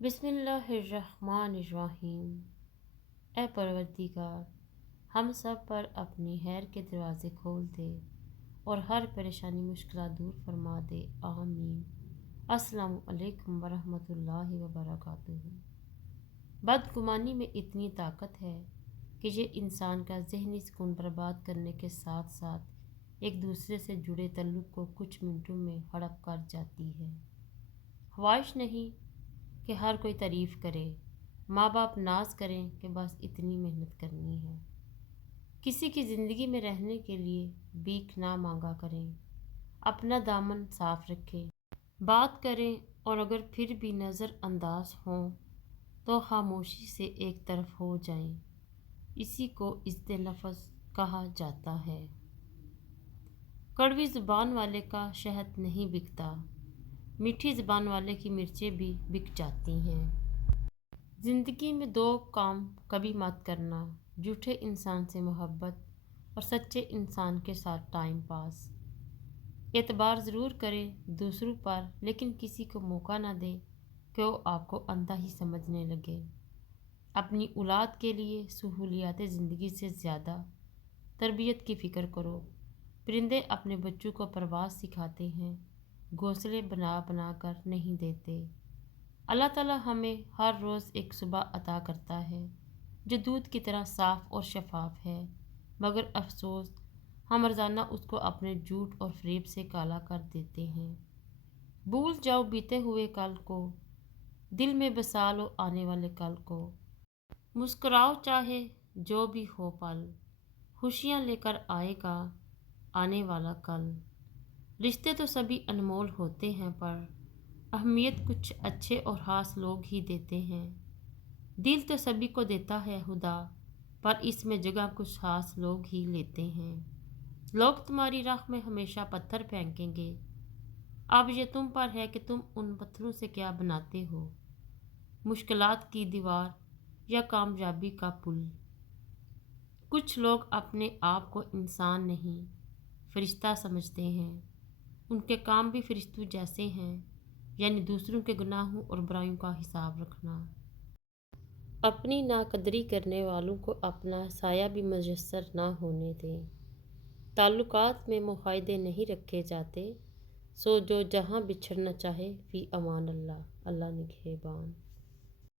بسم اللہ الرحمن الرحیم۔ اے پروردگار، ہم سب پر اپنی خیر کے دروازے کھول دے اور ہر پریشانی مشکلات دور فرما دے، آمین۔ السلام علیکم ورحمۃ اللہ وبرکاتہ۔ بدگمانی میں اتنی طاقت ہے کہ یہ انسان کا ذہنی سکون برباد کرنے کے ساتھ ساتھ ایک دوسرے سے جڑے تعلق کو کچھ منٹوں میں ہڑپ کر جاتی ہے۔ خواہش نہیں کہ ہر کوئی تعریف کرے، ماں باپ ناز کریں کہ بس اتنی محنت کرنی ہے۔ کسی کی زندگی میں رہنے کے لیے بھیک نہ مانگا کریں، اپنا دامن صاف رکھیں، بات کریں اور اگر پھر بھی نظر انداز ہوں تو خاموشی سے ایک طرف ہو جائیں۔ اسی کو عزت نفس کہا جاتا ہے۔ کڑوی زبان والے کا شہد نہیں بکتا، میٹھی زبان والے کی مرچیں بھی بک جاتی ہیں۔ زندگی میں دو کام کبھی مت کرنا: جھوٹے انسان سے محبت اور سچے انسان کے ساتھ ٹائم پاس۔ اعتبار ضرور کریں دوسروں پر، لیکن کسی کو موقع نہ دیں کہ وہ آپ کو اندھا ہی سمجھنے لگے۔ اپنی اولاد کے لیے سہولیات زندگی سے زیادہ تربیت کی فکر کرو۔ پرندے اپنے بچوں کو پرواز سکھاتے ہیں، گھونسلے بنا بنا کر نہیں دیتے۔ اللہ تعالی ہمیں ہر روز ایک صبح عطا کرتا ہے جو دودھ کی طرح صاف اور شفاف ہے، مگر افسوس ہم روزانہ اس کو اپنے جھوٹ اور فریب سے کالا کر دیتے ہیں۔ بھول جاؤ بیتے ہوئے کل کو، دل میں بسا لو آنے والے کل کو۔ مسکراؤ چاہے جو بھی ہو پل، خوشیاں لے کر آئے گا آنے والا کل۔ رشتے تو سبھی انمول ہوتے ہیں پر اہمیت کچھ اچھے اور خاص لوگ ہی دیتے ہیں۔ دل تو سبھی کو دیتا ہے خدا، پر اس میں جگہ کچھ خاص لوگ ہی لیتے ہیں۔ لوگ تمہاری راہ میں ہمیشہ پتھر پھینکیں گے، اب یہ تم پر ہے کہ تم ان پتھروں سے کیا بناتے ہو، مشکلات کی دیوار یا کامیابی کا پل۔ کچھ لوگ اپنے آپ کو انسان نہیں فرشتہ سمجھتے ہیں، ان کے کام بھی فرشتوں جیسے ہیں، یعنی دوسروں کے گناہوں اور برائیوں کا حساب رکھنا۔ اپنی ناقدری کرنے والوں کو اپنا سایہ بھی میسر نہ ہونے دیں۔ تعلقات میں معاہدے نہیں رکھے جاتے، سو جو جہاں بچھڑنا چاہے فی امان اللہ۔ اللہ نگہبان۔